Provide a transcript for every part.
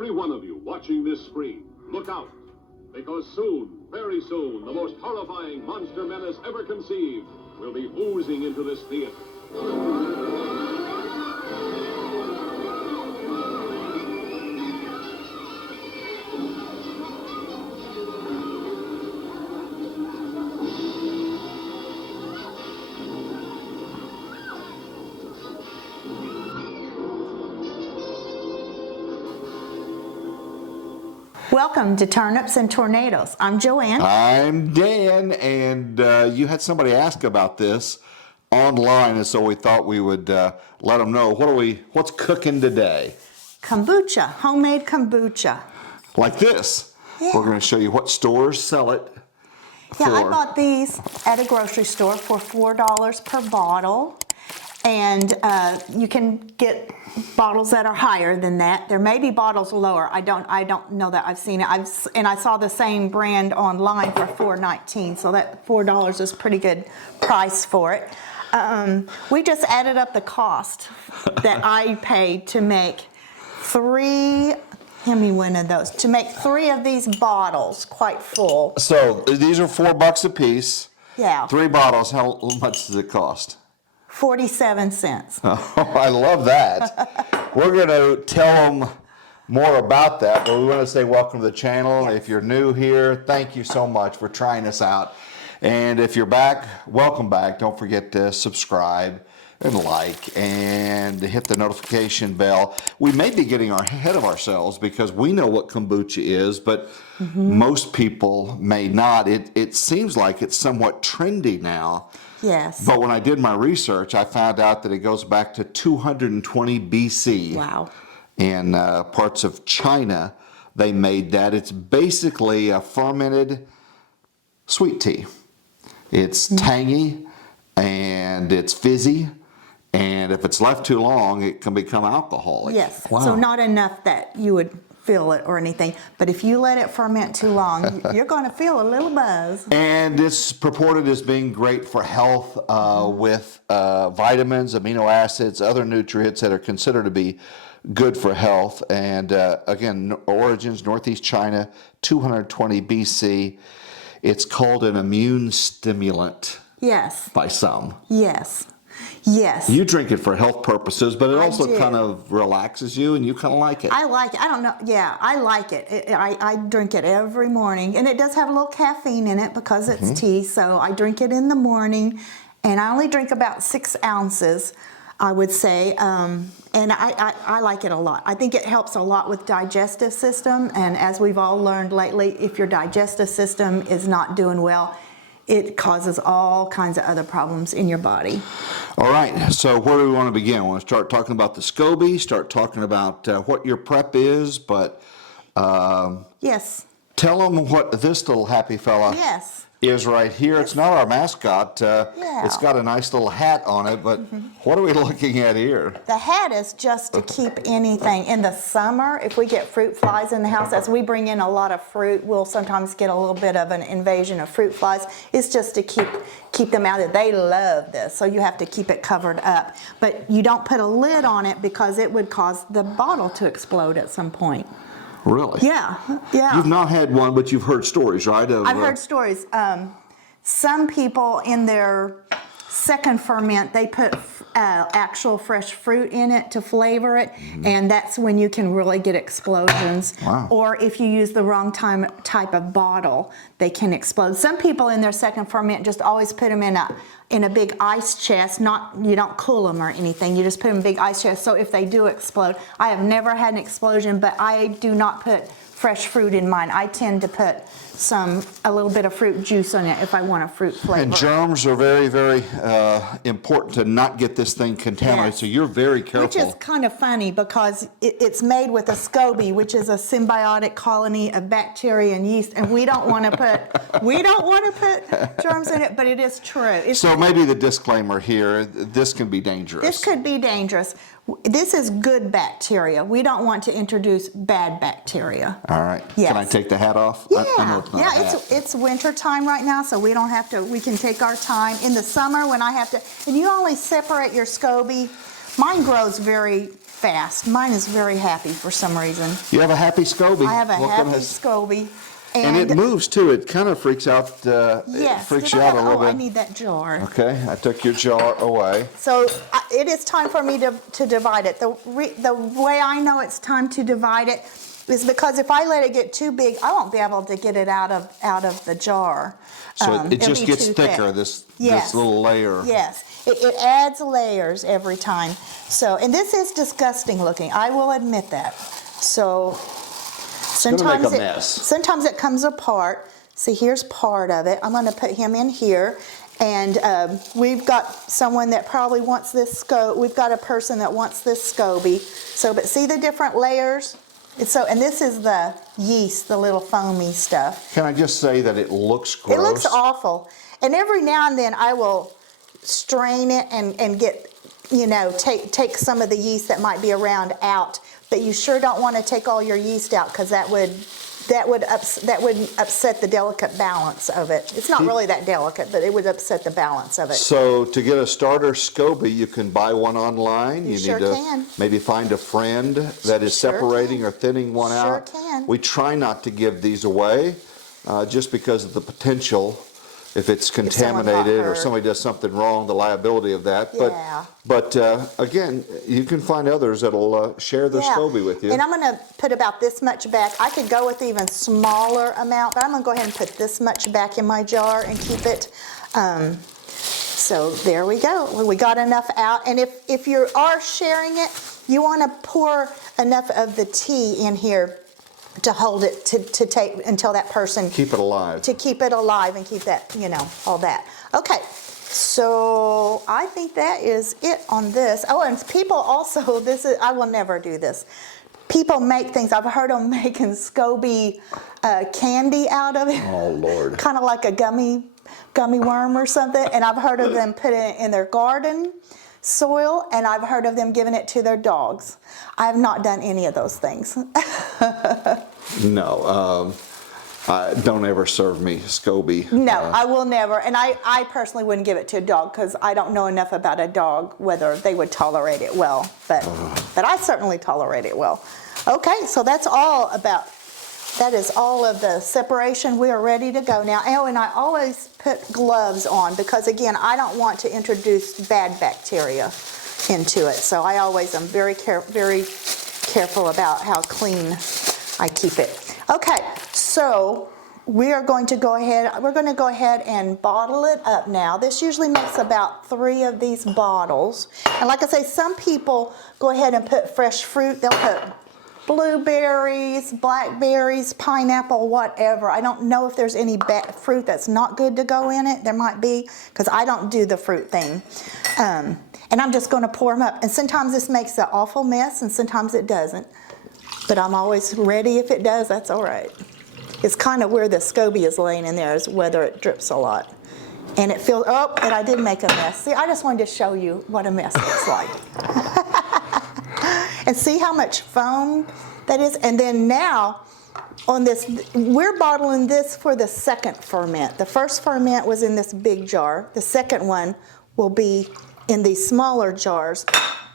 every one of you watching this screen, look out. Because soon, very soon, the most horrifying monster menace ever conceived will be oozing into this theater. Welcome to Turnips and Tornadoes. I'm Joanne. I'm Dan, and you had somebody ask about this online, and so we thought we would let them know. What's cooking today? Kombucha, homemade kombucha. Like this. Yeah. We're going to show you what stores sell it Yeah, I for. bought these at a grocery store for $4 per bottle, and you can get bottles that are higher than that. There may be bottles lower. I don't know that. I've seen it. And I saw the same brand online for $4.19, so that $4 is a pretty good price for it. We just added up the cost that I paid to make three. Hand me one of those. To make 3 of these bottles, quite full. So these are $4 a piece. Yeah. 3 bottles. How much does it cost? 47 cents. Oh, I love that. We're going to tell them more about that, but we want to say welcome to the channel. If you're new here, thank you so much for trying us out. And if you're back, welcome back. Don't forget to subscribe and like and hit the notification bell. We may be getting ahead of ourselves because we know what kombucha is, but most people may not. It seems like it's somewhat trendy now. Yes. But when I did my research, I found out that it goes back to 220 BC. Wow. In parts of China, they made that. It's basically a fermented sweet tea. It's tangy and it's fizzy. And if it's left too long, it can become alcoholic. Yes. Wow. So not enough that you would feel it or anything. But if you let it ferment too long, you're going to feel a little buzz. And it's purported as being great for health with vitamins, amino acids, other nutrients that are considered to be good for health. And again, origins, Northeast China, 220 BC. It's called an immune stimulant. Yes. By some. Yes. Yes. You drink it for health purposes, but it also do. kind of relaxes you and you kind of like it. I like it. I don't know. Yeah, I like it. I drink it every morning. And it does have a little caffeine in it because it's tea. So I drink it in the morning. And I only drink about 6 ounces, I would say. And I like it a lot. I think it helps a lot with digestive system. And as we've all learned lately, if your digestive system is not doing well, it causes all kinds of other problems in your body. All right, so where do we want to begin? We want to start talking about the SCOBY, start talking about what your prep is, but yes. Tell them what this little happy fella is right here. It's not our mascot. It's got a nice little hat on it, but what are we looking at here? The hat is just to keep anything. In the summer, if we get fruit flies in the house, as we bring in a lot of fruit, we'll sometimes get a little bit of an invasion of fruit flies. It's just to keep them out. They love this, so you have to keep it covered up. But you don't put a lid on it because it would cause the bottle to explode at some point. Really? Yeah, yeah. You've not had one, but you've heard stories, right? I've heard stories. Some people in their second ferment, they put actual fresh fruit in it to flavor it, and that's when you can really get explosions. Wow. Or if you use the wrong type of bottle, they can explode. Some people in their second ferment just always put them in a big ice chest. You don't cool them or anything. You just put them in a big ice chest. So if they do explode, I have never had an explosion, but I do not put fresh fruit in mine. I tend to put a little bit of fruit juice on it if I want a fruit flavor. And germs are very, very important to not get this thing contaminated, so you're very careful. Which is kind of funny because it's made with a SCOBY, which is a symbiotic colony of bacteria and yeast, and we don't want to put germs in it, but it is true. So maybe the disclaimer here, this can be dangerous. This could be dangerous. This is good bacteria. We don't want to introduce bad bacteria. All right. Yes. Can I take the hat off? Yeah, I know it's not a hat. it's winter time right now, so we don't have to. We can take our time. In the summer, when I have to, and you only separate your SCOBY. Mine grows very fast. Mine is very happy for some reason. You have a happy SCOBY. I have a Welcome happy has- SCOBY. And it moves too. It kind of freaks out. Yes. It freaks Did you I out a have- little I bit. need that jar. Okay, I took your jar away. So it is time for me to divide it. The way I know it's time to divide it is because if I let it get too big, I won't be able to get it out of the jar. So it It'll just be gets too thicker, thick. this Yes. little layer. Yes, it adds layers every time. So, and this is disgusting looking. I will admit that. So gonna make sometimes a mess. sometimes it comes apart. See, here's part of it. I'm going to put him in here. And we've got someone that probably wants this SCOBY. We've got a person that wants this SCOBY. So, but see the different layers? And this is the yeast, the little foamy stuff. Can I just say that it looks gross? It looks awful. And every now and then I will strain it and get, take some of the yeast that might be around out. But you sure don't want to take all your yeast out because that would upset the delicate balance of it. It's not really that delicate, but it would upset the balance of it. So to get a starter SCOBY, you can buy one online. You You sure need to can. maybe find a friend that is Sure separating can. or thinning one Sure out. can. We try not to give these away just because of the potential. If it's someone got contaminated or hurt. somebody does something wrong, the liability of that. Yeah. But again, you can find others that'll share their SCOBY with you. And I'm going to put about this much back. I could go with even smaller amount, but I'm going to go ahead and put this much back in my jar and keep it. So there we go. We got enough out. And if you are sharing it, you want to pour enough of the tea in here to hold it to take until that person Keep it alive. to keep it alive and keep that, all that. Okay, so I think that is it on this. Oh, and people also, I will never do this. People make things, I've heard them making SCOBY candy out of it. Oh, Lord. Kind of like a gummy worm or something. And I've heard of them putting it in their garden soil, and I've heard of them giving it to their dogs. I have not done any of those things. No, don't ever serve me SCOBY. No, I will never. And I personally wouldn't give it to a dog because I don't know enough about a dog whether they would tolerate it well. But I certainly tolerate it well. Okay, so that is all of the separation. We are ready to go now. Oh, and I always put gloves on because, again, I don't want to introduce bad bacteria into it. So I always am very careful about how clean I keep it. Okay, so we are going to go ahead. We're going to go ahead and bottle it up now. This usually makes about 3 of these bottles. And like I say, some people go ahead and put fresh fruit. They'll put blueberries, blackberries, pineapple, whatever. I don't know if there's any fruit that's not good to go in it. There might be, because I don't do the fruit thing. And I'm just going to pour them up. And sometimes this makes an awful mess, and sometimes it doesn't. But I'm always ready if it does. That's all right. It's kind of where the SCOBY is laying in there, is whether it drips a lot. And it feels, oh, and I did make a mess. See, I just wanted to show you what a mess looks like. And see how much foam that is? And then now, on this, we're bottling this for the second ferment. The first ferment was in this big jar. The second one will be in these smaller jars.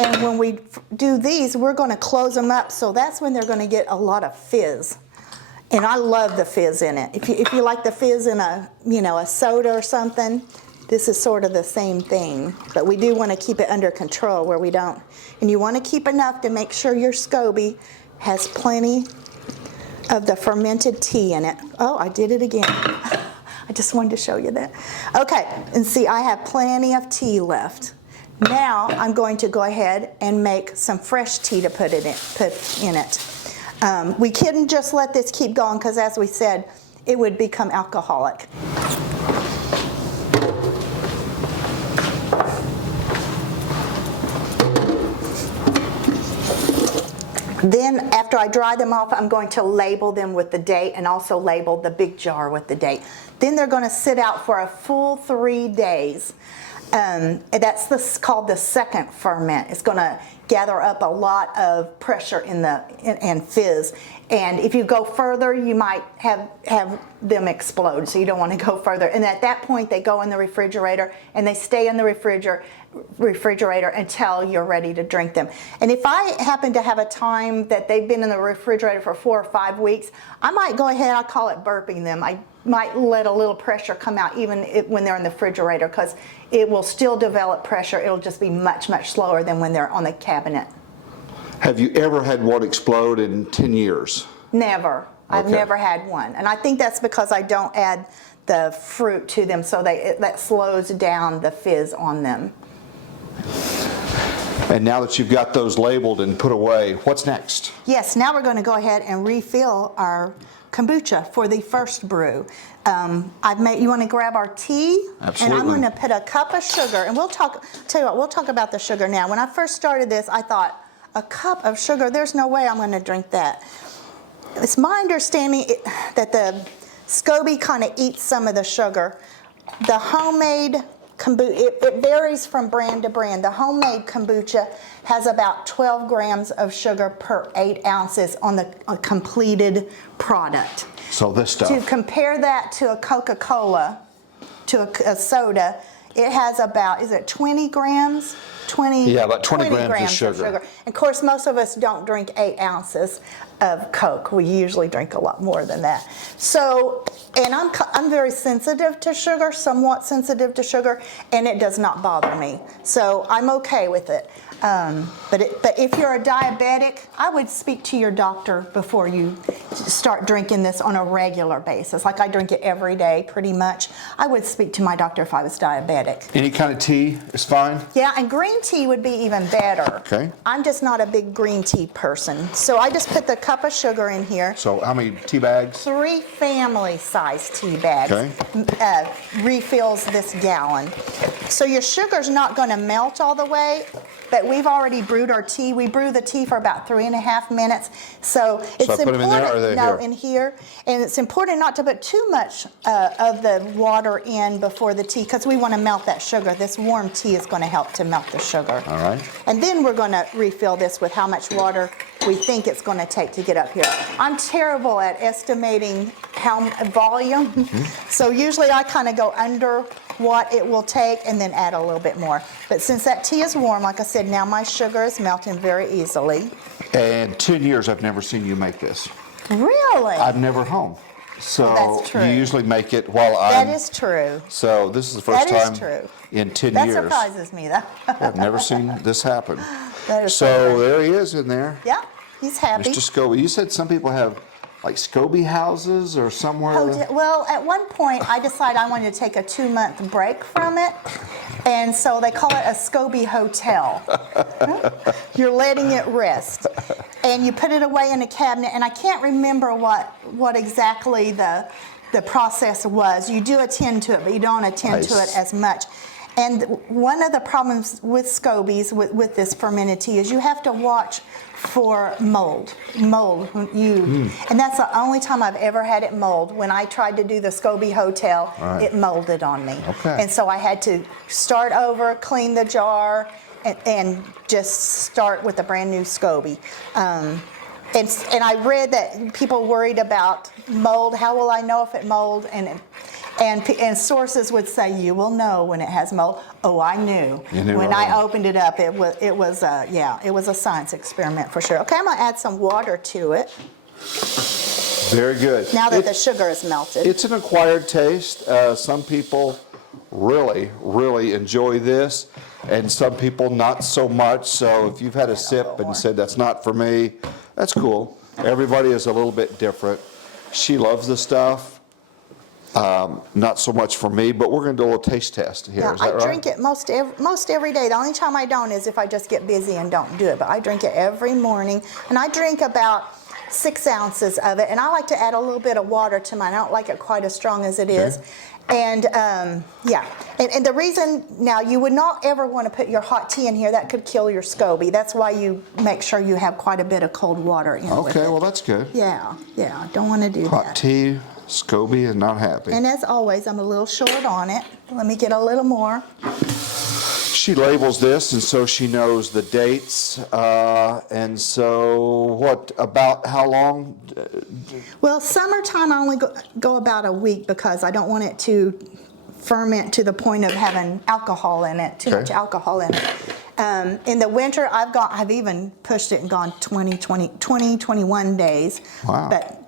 And when we do these, we're going to close them up, so that's when they're going to get a lot of fizz. And I love the fizz in it. If you like the fizz in a soda or something, this is sort of the same thing. But we do want to keep it under control where we don't. And you want to keep enough to make sure your SCOBY has plenty of the fermented tea in it. Oh, I did it again. I just wanted to show you that. Okay, and see, I have plenty of tea left. Now I'm going to go ahead and make some fresh tea to put in it. We couldn't just let this keep going because, as we said, it would become alcoholic. Then after I dry them off, I'm going to label them with the date and also label the big jar with the date. Then they're going to sit out for a full 3 days. That's called the second ferment. It's going to gather up a lot of pressure and fizz. And if you go further, you might have them explode. So you don't want to go further. And at that point, they go in the refrigerator and they stay in the refrigerator until you're ready to drink them. And if I happen to have a time that they've been in the refrigerator for 4 or 5 weeks, I might go ahead, I call it burping them. I might let a little pressure come out even when they're in the refrigerator, because it will still develop pressure. It'll just be much, much slower than when they're on the cabinet. Have you ever had one explode in 10 years? Never. I've never had one. And I think that's because I don't add the fruit to them, so that slows down the fizz on them. And now that you've got those labeled and put away, what's next? Yes, now we're going to go ahead and refill our kombucha for the first brew. You want to grab our tea? Absolutely. And I'm going to put a cup of sugar, and we'll talk about the sugar now. When I first started this, I thought, a cup of sugar, there's no way I'm going to drink that. It's my understanding that the SCOBY kind of eats some of the sugar. The homemade kombucha, it varies from brand to brand. The homemade kombucha has about 12 grams of sugar per 8 ounces on the completed product. So this stuff. To compare that to a Coca-Cola, to a soda, it has about, is it 20 grams? 20, yeah, about 20 grams of sugar. Of course, most of us don't drink 8 ounces of Coke. We usually drink a lot more than that. So, and I'm very sensitive to sugar, somewhat sensitive to sugar, and it does not bother me. So I'm okay with it. But if you're a diabetic, I would speak to your doctor before you start drinking this on a regular basis. Like I drink it every day, pretty much. I would speak to my doctor if I was diabetic. Any kind of tea is fine? Yeah, and green tea would be even better. Okay. I'm just not a big green tea person. So I just put the cup of sugar in here. So how many tea bags? 3 family-sized tea bags. Okay. Refills this gallon. So your sugar's not going to melt all the way, but we've already brewed our tea. We brew the tea for about 3.5 minutes. So it's I put them in there, or are they here? in here. And it's important not to put too much of the water in before the tea, because we want to melt that sugar. This warm tea is going to help to melt the sugar. All right. And then we're going to refill this with how much water we think it's going to take to get up here. I'm terrible at estimating volume. Mm-hmm. So usually I kind of go under what it will take and then add a little bit more. But since that tea is warm, like I said, now my sugar is melting very easily. And 10 years I've never seen you make this. Really? I'm never home. So that's true. You usually make it while I'm... That is true. So this is the first That is time true. in 10 That years. surprises me, though. I've never seen this happen. That is So so there he is in there. yeah, he's happy. Mr. SCOBY. You said some people have like SCOBY houses or somewhere. Well, at one point I decided I wanted to take a 2-month break from it, and so they call it a SCOBY hotel. You're letting it rest, and you put it away in a cabinet. And I can't remember what exactly the process was. You do attend to it, but you don't attend to it as much. And one of the problems with SCOBYs, with this fermented tea, is you have to watch for mold. And that's the only time I've ever had it mold. When I tried to do the SCOBY hotel, it molded on me. Okay. And so I had to start over, clean the jar, and just start with a brand new SCOBY. And I read that people worried about mold. How will I know if it mold? And sources would say, you will know when it has mold. Oh, I knew. When I opened it up, it was a science experiment for sure. Okay, I'm gonna add some water to it. Very good. Now that the sugar is melted. It's an acquired taste. Some people really, really enjoy this, and some people not so much. So if you've had a sip and said that's not for me, that's cool. Everybody is a little bit different. She loves the stuff. Not so much for me, but we're going to do a little taste test here. Yeah, Is that right? I drink it most every day. The only time I don't is if I just get busy and don't do it. But I drink it every morning, and I drink about 6 ounces of it. And I like to add a little bit of water to mine. I don't like it quite as strong as it is. And yeah, and the reason, now you would not ever want to put your hot tea in here. That could kill your SCOBY. That's why you make sure you have quite a bit of cold water in with it. Okay, well that's good. Yeah, don't want to do that. Hot tea, SCOBY is not happy. And as always, I'm a little short on it. Let me get a little more. she labels this, and so she knows the dates. And so, what about how long? Well, summertime I only go about a week because I don't want it to ferment to the point of having alcohol in it, too Okay. much alcohol in it. In the winter, I've even pushed it and gone 21 days. Wow. But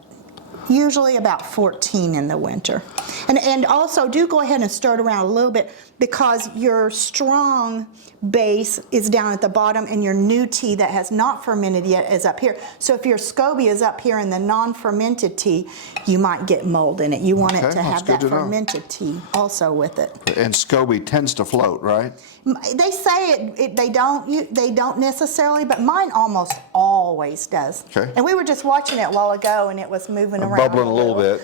usually about 14 in the winter. And also do go ahead and stir it around a little bit because your strong base is down at the bottom and your new tea that has not fermented yet is up here. So if your SCOBY is up here in the non-fermented tea, you might get mold in it. You want Okay, it to that's have good that to know. fermented tea also with it. And SCOBY tends to float, right? They say they don't necessarily, but mine almost always does. Okay. And we were just watching it a while ago, and it was moving around. Bubbling a little bit.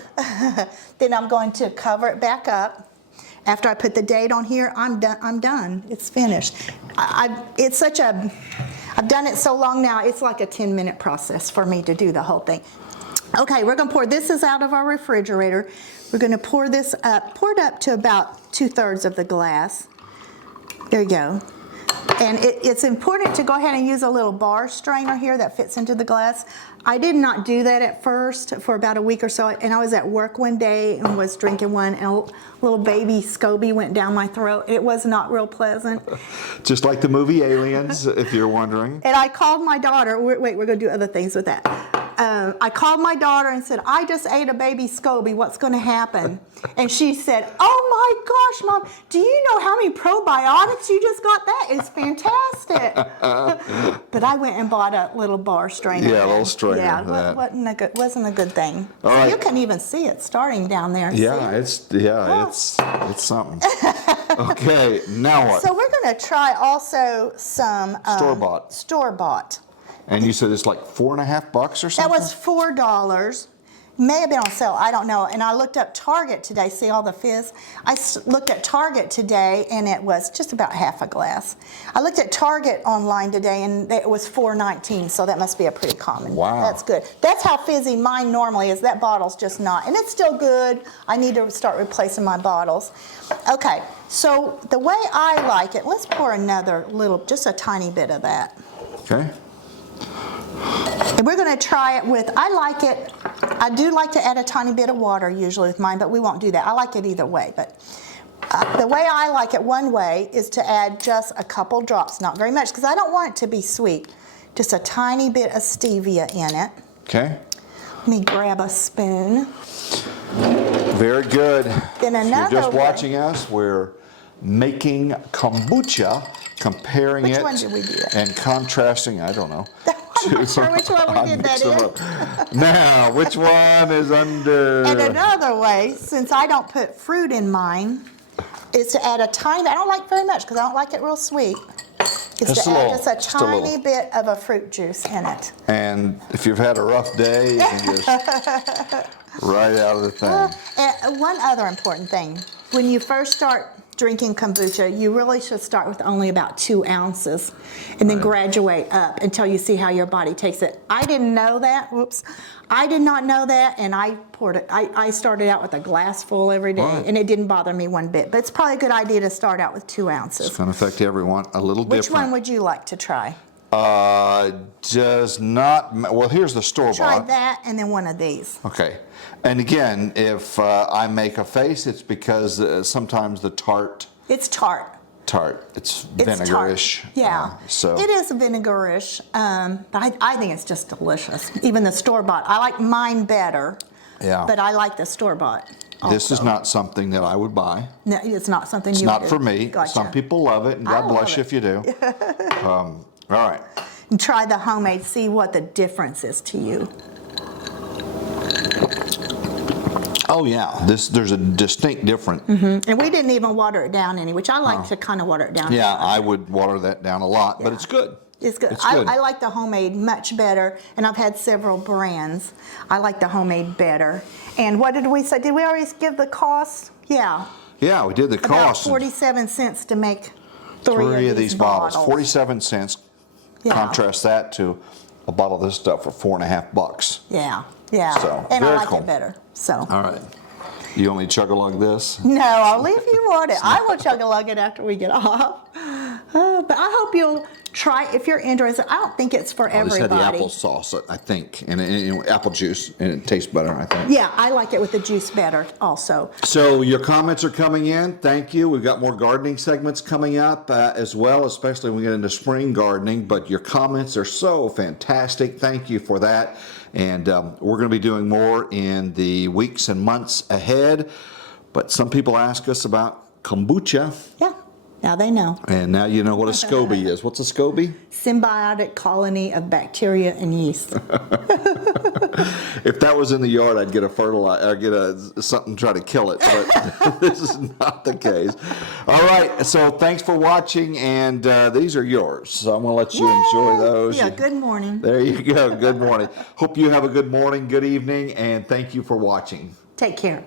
Then I'm going to cover it back up. After I put the date on here, I'm done. It's finished. I've done it so long now. It's like a 10-minute process for me to do the whole thing. Okay, we're going to pour. This is out of our refrigerator. We're going to pour this up. Pour it up to about 2/3 of the glass. There you go. And it's important to go ahead and use a little bar strainer here that fits into the glass. I did not do that at first for about a week or so, and I was at work one day and was drinking one, and a little baby SCOBY went down my throat. It was not real pleasant. Just like the movie Aliens, if you're wondering. And I called my daughter. Wait, we're going to do other things with that. I called my daughter and said, I just ate a baby SCOBY. What's going to happen? And she said, oh my gosh, Mom, do you know how many probiotics you just got? That is fantastic. But I went and bought a little bar strainer. Yeah, a little strainer. Yeah, that. wasn't a good thing. All So right. you can even see it starting down there. Yeah, See? it's something. Okay, now what? So we're going to try also some Store-bought. Store-bought. And you said it's like $4.50 or something? That was $4. May have been on sale, I don't know. And I looked up Target today, see all the fizz? Looked at Target today and it was just about half a glass. I looked at Target online today and it was $4.19, so that must be a pretty common. Wow. That's good. That's how fizzy mine normally is. That bottle's just not. And it's still good. I need to start replacing my bottles. Okay, so the way I like it, let's pour another little, just a tiny bit of that. Okay. And we're going to try it with, I do like to add a tiny bit of water usually with mine, but we won't do that. I like it either way. But the way I like it one way is to add just a couple drops, not very much, because I don't want it to be sweet. Just a tiny bit of stevia in it. Okay. Let me grab a spoon. Very good. Then If another you're just way- watching us, we're making kombucha, comparing Which it one did we do that? and contrasting, I don't know. I'm not sure which one we did that in. Now, which one is under? And another way, since I don't put fruit in mine, is to add a tiny, I don't like very much because I don't like it real sweet, is Just to a add little, just a just a little. tiny bit of a fruit juice in it. And if you've had a rough day, you can just right out of the thing. And one other important thing, when you first start drinking kombucha, you really should start with only about 2 ounces and then graduate up until you see how your body takes it. I didn't know that. Whoops. I did not know that, and I poured it. I started out with a glass full every day, Right. and it didn't bother me one bit. But it's probably a good idea to start out with 2 ounces. It's going to affect everyone a little Which different. one would you like to try? Does not, well, here's the Try store-bought. that and then one of these. Okay. And again, if I make a face, it's because sometimes the It's tart. it's It's vinegarish. tart. Yeah. So It is vinegarish, but I think it's just delicious. Even the store-bought. I like mine better, yeah. but I like the store-bought. This is also. not something that I would buy. No, it's not something It's you not would for do. me. Gotcha. Some people love it, and I God love bless you it. if you do. All right. And try the homemade, see what the difference is to you. Oh yeah, there's a distinct difference. And we didn't even water it down any, which I like to kind of water it down. Yeah, I would water that down a lot, but Yeah. it's good. It's good. It's good. I like the homemade much better, and I've had several brands. I like the homemade better. And what did we say? Did we already give the cost? Yeah. Yeah, we did the About cost. 47 cents to make three Three of these bottles, 47 cents. Yeah. Contrast that to a bottle of this stuff for $4.50. Yeah, yeah. So, and I very like cool. it better. So. All right. You want me to chug-a-lug this? No, I'll leave you want it. I will chug a lug it after we get off. But I hope you'll try if you're interested. I don't think it's for I just had the everybody. applesauce, I think, and apple juice, and it tastes better, I think. Yeah, I like it with the juice better also. So your comments are coming in. Thank you. We've got more gardening segments coming up as well, especially when we get into spring gardening. But your comments are so fantastic. Thank you for that. And we're going to be doing more in the weeks and months ahead. But some people ask us about kombucha. Yeah, now they know. And now you know what a SCOBY is. What's a SCOBY? Symbiotic colony of bacteria and yeast. If that was in the yard, I'd get a fertilizer, I'd get something to try to kill it, but this is not the case. All right, so thanks for watching, and these are yours. So I'm going to let you enjoy those. Yeah, good morning. There you go. Good morning. Hope you have a good morning, good evening, and thank you for watching. Take care.